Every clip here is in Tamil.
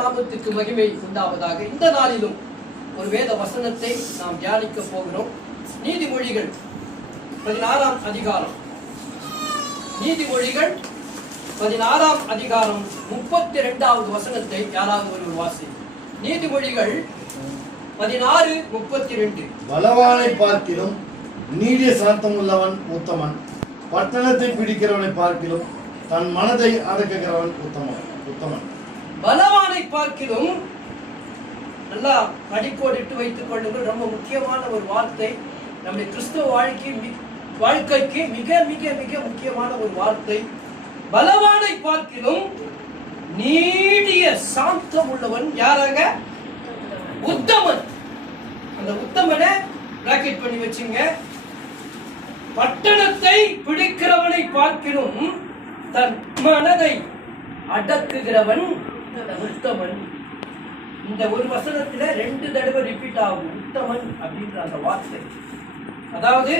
நாமத்துக்கு மகிமை உண்டாவதாக. இந்த நாளிலும் ஒரு வேத வசனத்தை நாம் தியானிக்க போகிறோம். நீதிமொழிகள் 16ஆம் அதிகாரம், நீதிமொழிகள் 16ஆம் அதிகாரம் 32வது வசனத்தை யாராவது ஒரு வாசி. நீதிமொழிகள் 16:32. பலவானை பார்க்கிலும் நீடிய சாந்தம் உள்ளவன் உத்தமன், பட்டணத்தை பிடிக்கிறவனை பார்க்கிலும் தன் மனதை அடக்குகிறவன் உத்தமன். பலவானை பார்க்கிலும், நல்லா அடிக்கோடிட்டு வைத்துக் கொள்ளுங்கள், ரொம்ப முக்கியமான ஒரு வார்த்தை. நம்முடைய கிறிஸ்தவ வாழ்க்கைக்கு மிக மிக மிக முக்கியமான ஒரு வார்த்தை. பலவானை பார்க்கிலும் நீடிய சாந்தம் உள்ளவன் யாராங்க? உத்தமன். அந்த உத்தமனை பிராக்கெட் பண்ணி வச்சுங்க. பட்டணத்தை பிடிக்கிறவனை பார்க்கிலும் தன் மனதை அடக்குகிறவன் உத்தமன். இந்த ஒரு வசனத்துல 2 தடவை ரிப்பீட் ஆகும் உத்தமன் அப்படின்ற அந்த வார்த்தை. அதாவது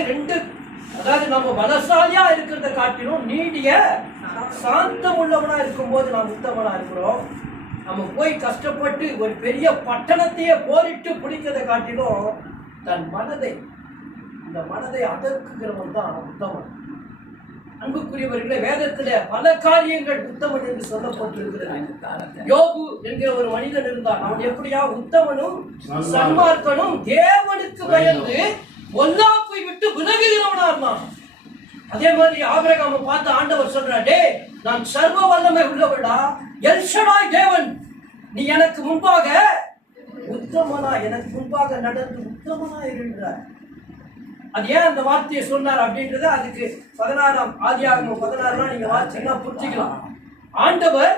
நம்ம பலசாலியா இருக்கிறத காட்டிலும் நீடிய சாந்தம் உள்ளவனா இருக்கும் போது நாம் உத்தமனா இருக்கிறோம். நம்ம போய் கஷ்டப்பட்டு ஒரு பெரிய பட்டணத்தையே போரிட்டு பிடிக்கிறத காட்டிலும் தன் மனதை, இந்த மனதை அடக்குகிறவன் தான் உத்தமன். அன்புக்குரியவர்களே, வேதத்திலே பல காரியங்கள் உத்தமன் என்று சொல்லப்பட்டிருக்கிறது. யோபு என்கிற ஒரு மனிதன் இருந்தான். அவன் எப்படியா உத்தமனும் சன்மார்க்கனும் தேவனுக்கு பயந்து பொல்லாப்பை விட்டு விலகுகிறவனா இருந்தான். அதே மாதிரி ஆபிரகாமை பார்த்து ஆண்டவர் சொல்றார், டே நான் சர்வ வல்லமை உள்ளவடா, எல் ஷடாய் தேவன், நீ எனக்கு முன்பாக உத்தமனா, எனக்கு முன்பாக நடந்து உத்தமனா இருன்றார். அது ஏன் அந்த வார்த்தையை சொன்னார் அப்படின்றத அதுக்கு 16ஆம் ஆதியாகமம் 16 நீங்க வாசிச்சீங்கன்னா புரிஞ்சுக்கலாம். ஆண்டவர்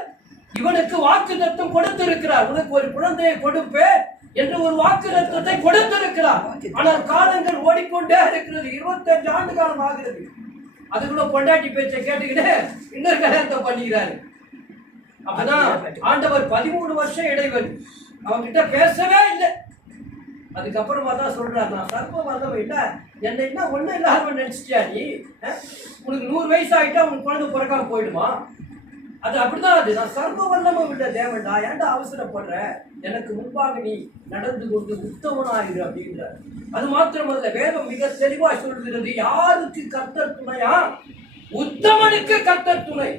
இவனுக்கு வாக்குத்தத்தம் கொடுத்திருக்கிறார், உனக்கு ஒரு குழந்தையை கொடுப்பேன் என்று ஒரு வாக்குத்தத்தத்தை கொடுத்திருக்கிறார். ஆனால் காலங்கள் ஓடிக்கொண்டே இருக்கிறது. 25 ஆண்டு காலம் ஆகிறது. அதுக்குள்ள பொண்டாட்டி பேச்சை கேட்டுக்கிட்டு இன்னொரு கல்யாணத்தை பண்ணிக்கிறாரு. அப்பதான் ஆண்டவர் 13 வருஷம் இடைவெளி அவங்கிட்ட பேசவே இல்லை. அதுக்கப்புறமா தான் சொல்றாரு, நான் சர்வ வல்லமை இல்ல, என்னை என்ன ஒன்னும் இல்லாம நினைச்சிட்டியா நீ? உனக்கு 100 வயசு ஆயிட்டா உனக்கு குழந்தை பிறக்காம போயிடுமா? அது அப்படிதான். அது நான் சர்வ வல்லமை உள்ள தேவன்டா, ஏன்டா அவசரப்படுற? எனக்கு முன்பாக நீ நடந்து கொண்டு உத்தமனாயிரு அப்படின்ற. அது மாத்திரமல்ல, வேதம் மிக தெளிவா சொல்கிறது, யாருக்கு கர்த்தர் துணையா? உத்தமனுக்கு கர்த்தர் துணை.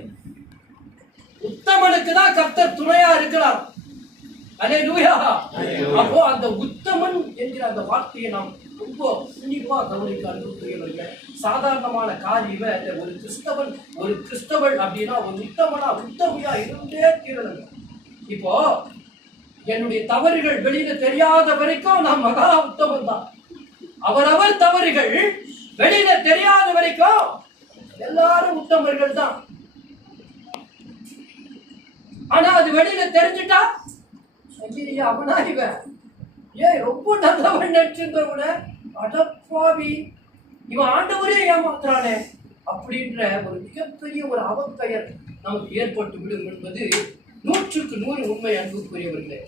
உத்தமனுக்கு தான் கர்த்தர் துணையா இருக்கலாம். அல்லேலூயா. அப்போ அந்த உத்தமன் என்கிற அந்த வார்த்தையை நாம் ரொம்ப உன்னிப்பா கவனிக்க அனுப்புகிறவர்கள். சாதாரணமான காரியமே அல்ல. ஒரு கிறிஸ்தவன் அப்படின்னா ஒரு உத்தமையா இருந்தே தீரணும். இப்போ என்னுடைய தவறுகள் வெளியில தெரியாத வரைக்கும் நான் மகா உத்தமன் தான். அவரவர் தவறுகள் வெளியில தெரியாத வரைக்கும் எல்லாரும் உத்தமர்கள் தான். ஆனா அது வெளியில தெரிஞ்சுட்டா அவனா இவன் ஏன் ரொம்ப நல்லவன் நினைச்சிருந்தவன, அடப்பாவி இவன் ஆண்டவரே ஏமாத்துறானே அப்படின்ற ஒரு மிகப்பெரிய ஒரு அவப்பெயர் நமக்கு ஏற்பட்டு விடும் என்பது 100க்கு 100 உண்மை. அன்புக்குரியவர்களே,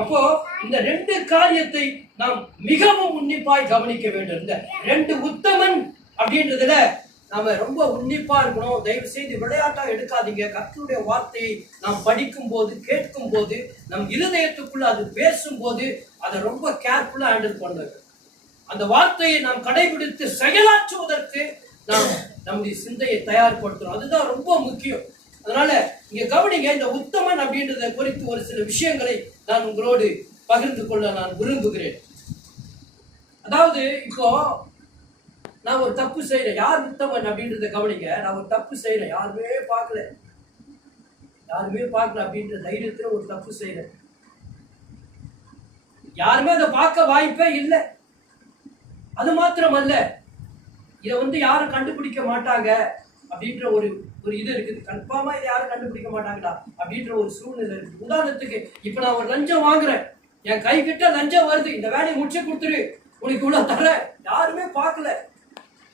அப்போ இந்த 2 காரியத்தை நாம் மிகவும் உன்னிப்பாய் கவனிக்க வேண்டும். இந்த 2 உத்தமன் அப்படின்றதுல நாம ரொம்ப உன்னிப்பா இருக்கணும். தயவு செய்து விளையாட்டா எடுக்காதீங்க. கர்த்தருடைய வார்த்தையை நாம் படிக்கும் போது, கேட்கும் போது, நம் இருதயத்துக்குள்ள அது பேசும்போது அதை ரொம்ப கேர்ஃபுல்லா ஹேண்டில் பண்ணுங்க. அந்த வார்த்தையை நாம் கடைபிடித்து செயலாற்றுவதற்கு நாம் நம்முடைய சிந்தையை தயார்படுத்தணும். அதுதான் ரொம்ப முக்கியம். அதனால இங்க கவனிங்க, இந்த உத்தமன் அப்படின்றத குறித்து ஒரு சில விஷயங்களை நான் உங்களோடு பகிர்ந்து கொள்ள நான் விரும்புகிறேன். அதாவது இப்போ நான் ஒரு தப்பு செய்யறேன், யார் உத்தமன் அப்படின்றத கவனிங்க. நான் ஒரு தப்பு செய்யறேன், யாருமே பார்க்கல அப்படின்ற தைரியத்துல ஒரு தப்பு செய்யறேன். யாருமே அதை பார்க்க வாய்ப்பே இல்லை. அது மாத்திரமல்ல, இதை யாரும் கண்டுபிடிக்க மாட்டாங்க அப்படின்ற ஒரு இது இருக்குது. கன்ஃபார்மா இதை யாரும் கண்டுபிடிக்க மாட்டாங்களா அப்படின்ற ஒரு சூழ்நிலை இருக்கு. உதாரணத்துக்கு இப்ப நான் ஒரு லஞ்சம் வாங்குறேன், என் கை கிட்ட லஞ்சம் வருது, இந்த வேலையை முடிச்சு கொடுத்துரு, உனக்கு இவ்வளவு தர, யாருமே பார்க்கல.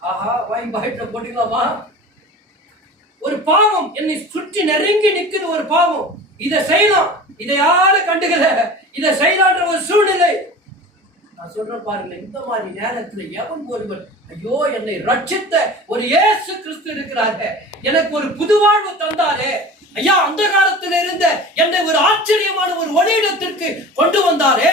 ஆஹா, வாங்கி பாக்கெட்ல போட்டுக்கலாமா? ஒரு பாவம் என்னை சுற்றி நெருங்கி நிற்குது. ஒரு பாவம், இதை செய்யலாம், இதை யாரும் கண்டுக்கல, இதை செய்யலான்ற ஒரு சூழ்நிலை. நான் சொல்றேன் பாருங்க, இந்த மாதிரி நேரத்துல எவன் ஒருவன் ஐயோ என்னை ரட்சித்த ஒரு இயேசு கிறிஸ்து இருக்கிறாரு, எனக்கு ஒரு புது வாழ்வு தந்தாரே, ஐயா அந்த காலத்துல இருந்த என்னை ஒரு ஆச்சரியமான ஒளியிடத்திற்கு கொண்டு வந்தாரே,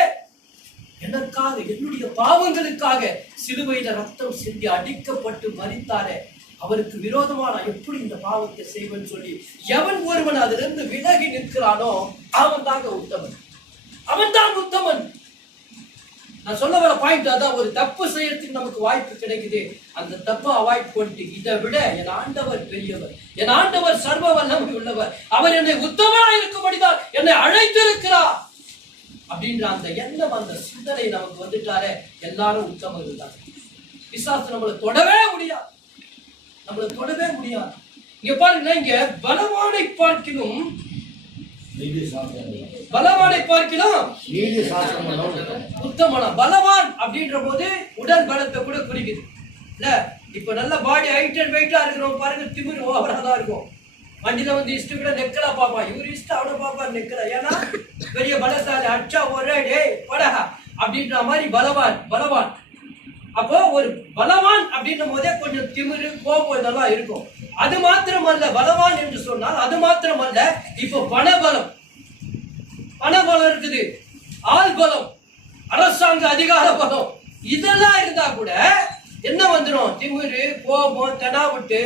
எனக்காக, என்னுடைய பாவங்களுக்காக சிலுவையில ரத்தம் சிந்தி அடிக்கப்பட்டு மரித்தாரே, அவருக்கு விரோதமா நான் எப்படி இந்த பாவத்தை செய்வேன்னு சொல்லி எவன் ஒருவன் அதிலிருந்து விலகி நிற்கிறானோ அவன் தாங்க உத்தமன். அவன் தான் உத்தமன். நான் சொல்ல வர பாயிண்ட் அதான், ஒரு தப்பு செய்யறதுக்கு நமக்கு வாய்ப்பு கிடைக்குது, அந்த தப்பை அவாய்ட் பண்ணிட்டு இதை விட என் ஆண்டவர் பெரியவர், என் ஆண்டவர் சர்வ வல்லமை உள்ளவர், அவர் என்னை உத்தமனா இருக்கும்படிதான் என்னை அழைத்திருக்கிறார் அப்படின்ற அந்த எண்ணம், அந்த சிந்தனை நமக்கு வந்துட்டாரே, எல்லாரும் உத்தமர்கள் தான். பிசாசு நம்மளை தொடவே முடியாது, நம்மளை தொடவே முடியாது. இங்க பாருங்க, இங்க பலவானை பார்க்கிலும் உத்தமனா. பலவான் அப்படின்ற போது உடல் பலத்தை கூட குறிக்குது இல்ல. இப்ப நல்ல பாடி ஹைட் அண்ட் வெயிட்டா இருக்கிறோம் பாருங்க, திமிரு ஓவரா தான் இருக்கும். வண்டியில வந்து இஷ்ட கூட நெக்கலா பாப்பா, இவரு இஷ்டம் அவனை பாப்பா நெக்கலா, ஏன்னா பெரிய பலசாலி, அச்சா ஒரே டே படகா அப்படின்ற மாதிரி பலவான். பலவான் அப்போ ஒரு பலவான் அப்படின்ற போதே கொஞ்சம் திமிரு கோபம் இதெல்லாம் இருக்கும். அது மாத்திரமல்ல, பலவான் என்று சொன்னால் அது மாத்திரமல்ல, இப்போ பணபலம், பணபலம் இருக்குது, ஆள் பலம், அரசாங்க அதிகார பலம், இதெல்லாம் இருந்தா கூட என்ன வந்துடும்? திமிரு, கோபம், தெனாவிட்டு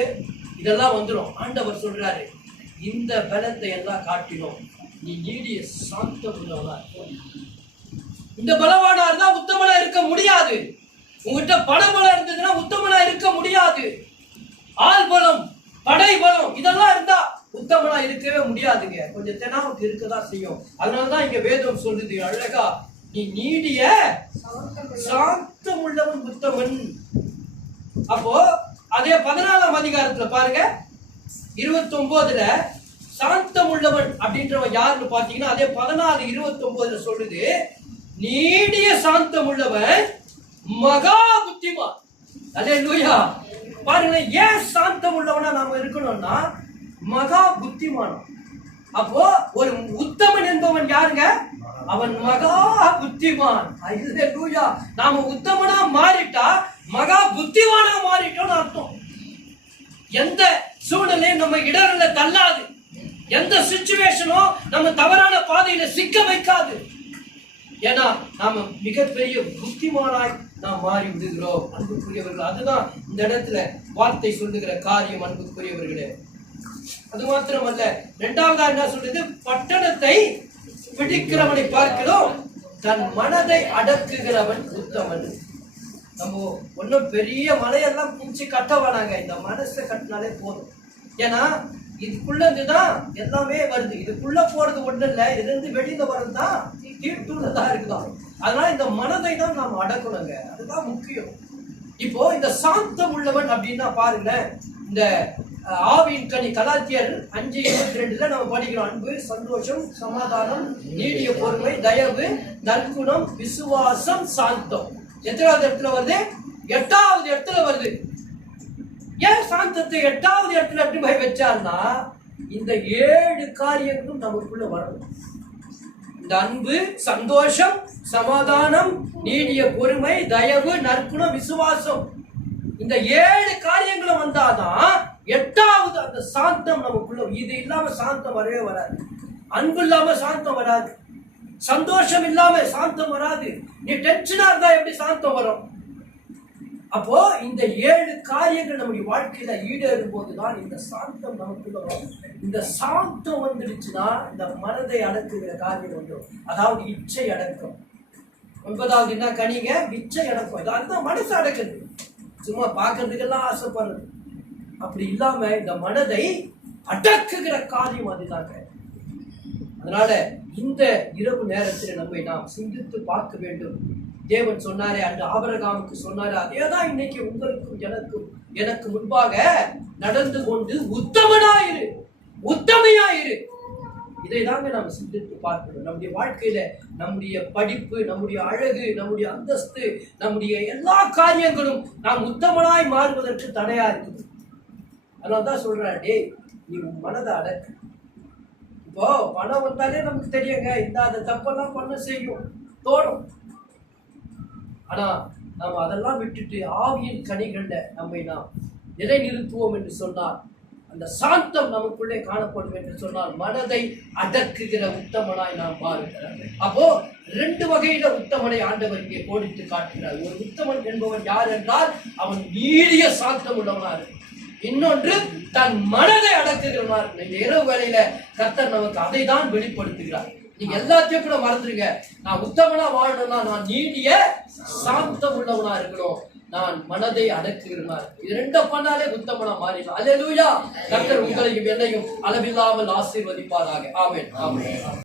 இதெல்லாம் வந்துடும். ஆண்டவர் சொல்றாரு, இந்த பலத்தை எல்லாம் காட்டினோம் நீ நீடிய சாந்தம் உள்ளவனா. இந்த பலவானா இருந்தா உத்தமனா இருக்க முடியாது. உங்ககிட்ட பணபலம் இருந்ததுன்னா உத்தமனா இருக்க முடியாது. ஆள் பலம், படை பலம் இதெல்லாம் இருந்தா உத்தமனா இருக்கவே முடியாதுங்க. கொஞ்சம் தெனாவுக்கு இருக்கதான் செய்யும். அதனாலதான் இங்க வேதம் சொல்லுது அழகா, நீ நீடிய சாந்தம் உள்ளவன் உத்தமன். அப்போ அதே 14ஆம் அதிகாரத்துல பாருங்க, 29ல சாந்தம் உள்ளவன் அப்படின்றவன் யாருன்னு பாத்தீங்கன்னா, அதே 14:29 சொல்லுது, நீடிய சாந்தம் உள்ளவன் மகா புத்திமான். அல்லேலூயா. பாருங்க, ஏன் சாந்தம் உள்ளவனா நாம இருக்கணும்னா மகா புத்திமான். அப்போ ஒரு உத்தமன் என்பவன் யாருங்க? அவன் மகா புத்திமான். அல்லேலூயா. நாம உத்தமனா மாறிட்டா மகா புத்திமானா மாறிட்டோம்னு அர்த்தம். எந்த சூழ்நிலையும் நம்ம இடர்ல தள்ளாது, எந்த சிச்சுவேஷனும் நம்ம தவறான பாதையில சிக்க வைக்காது. ஏன்னா நாம மிகப்பெரிய புத்திமானாய் நாம் மாறி விடுகிறோம். அன்புக்குரியவர்கள், அதுதான் இந்த இடத்துல வார்த்தை சொல்லுகிற காரியம். அன்புக்குரியவர்களே, அது மாத்திரமல்ல, இரண்டாவதா என்ன சொல்றது? பட்டணத்தை பிடிக்கிறவனை பார்க்கிறோம், தன் மனதை அடக்குகிறவன் உத்தமன். நம்ம ஒன்னும் பெரிய மலையெல்லாம் பூச்சி கட்ட வேணாங்க, இந்த மனசை கட்டினாலே போதும். ஏன்னா இதுக்குள்ள இருந்துதான் எல்லாமே வருது. இதுக்குள்ள போறது ஒண்ணு இல்ல, இதுல இருந்து வெளியில வர்றதுதான் தீட்டுள்ளதா இருக்குதான். அதனால இந்த மனதை தான் நாம் அடக்கணுங்க, அதுதான் முக்கியம். இப்போ இந்த சாந்தம் உள்ளவன் அப்படின்னா பாருங்க, இந்த ஆவியின் கனி கலாத்தியர் 5:22 நம்ம படிக்கிறோம். அன்பு, சந்தோஷம், சமாதானம், நீடிய பொறுமை, தயவு, நற்குணம், விசுவாசம், சாந்தம். எத்தனாவது இடத்துல வருது? 8வது இடத்துல வருது. ஏன் சாந்தத்தை 8வது இடத்துல எப்படி போய் வச்சார்னா, இந்த 7 காரியங்களும் நமக்குள்ள வரணும். இந்த அன்பு, சந்தோஷம், சமாதானம், நீடிய பொறுமை, தயவு, நற்குணம், விசுவாசம், இந்த 7 காரியங்களும் வந்தாதான் 8வது அந்த சாந்தம் நமக்குள்ள. இது இல்லாம சாந்தம் வரவே வராது. அன்பு இல்லாம சாந்தம் வராது, சந்தோஷம் இல்லாம சாந்தம் வராது. நீ டென்ஷனா இருந்தா எப்படி சாந்தம் வரும்? அப்போ இந்த 7 காரியங்கள் நம்முடைய வாழ்க்கையில ஈடேறும் போதுதான் இந்த சாந்தம் நமக்குள்ள வரும். இந்த சாந்தம் வந்துடுச்சுன்னா இந்த மனதை அடக்குகிற காரியம் வந்துடும். அதாவது இச்சை அடக்கம். 9வது என்ன கனிங்க? இச்சை அடக்கம். அதுதான் மனசு அடக்குது. சும்மா பார்க்கறதுக்கெல்லாம் ஆசைப்படுறது அப்படி இல்லாம இந்த மனதை அடக்குகிற காரியம் அதுதாங்க. அதனால இந்த இரவு நேரத்தில் நம்மை நாம் சிந்தித்து பார்க்க வேண்டும். தேவன் சொன்னாரே, அன்று ஆபிரகாமுக்கு சொன்னாரே, அதேதான் இன்னைக்கு உங்களுக்கும் எனக்கு முன்பாக நடந்து கொண்டு உத்தமனாயிரு, உத்தமையாயிரு. இதை தாங்க நாம் சிந்தித்து பார்க்கணும். நம்முடைய வாழ்க்கையில நம்முடைய படிப்பு, நம்முடைய அழகு, நம்முடைய அந்தஸ்து, நம்முடைய எல்லா காரியங்களும் நாம் உத்தமனாய் மாறுவதற்கு தடையா இருக்குது. அதனால்தான் சொல்றேன், டேய் நீ உன் மனதை அடக்கு. இப்போ பணம் வந்தாலே நமக்கு தெரியுங்க, இந்த தப்பெல்லாம் பண்ண செய்யும் தோணும். ஆனா நாம் அதெல்லாம் விட்டுட்டு ஆவியின் கனிகள்ல நம்மை நாம் நிலைநிறுத்துவோம் என்று சொன்னார். அந்த சாந்தம் நமக்குள்ளே காணப்படும் என்று சொன்னால் மனதை அடக்குகிற உத்தமனாய் நாம் மாறுகிறோம். அப்போ 2 வகையில உத்தமனை ஆண்டவர் இங்கே கோடிட்டு காட்டுகிறார். ஒரு உத்தமன் என்பவன் யார் என்றால் அவன் நீடிய சாந்தம் உள்ளவனா இருக்கும். இன்னொன்று தன் மனதை அடக்குகிறவனா இருக்கும். இந்த இரவு வேளையில கர்த்தர் நமக்கு அதை தான் வெளிப்படுத்துகிறார். நீங்க எல்லாத்தையும் கூட மறந்துருங்க. நான் உத்தமனா வாழணும்னா நான் நீடிய சாந்தம் உள்ளவனா இருக்கணும், நான் மனதை அடக்குகிறவனா. இது 2 பண்ணாலே உத்தமனா மாறிடலாம். அல்லேலூயா. கர்த்தர் உங்களையும் என்னையும் அளவில்லாமல் ஆசீர்வதிப்பாராக. ஆமென். ஆமென்.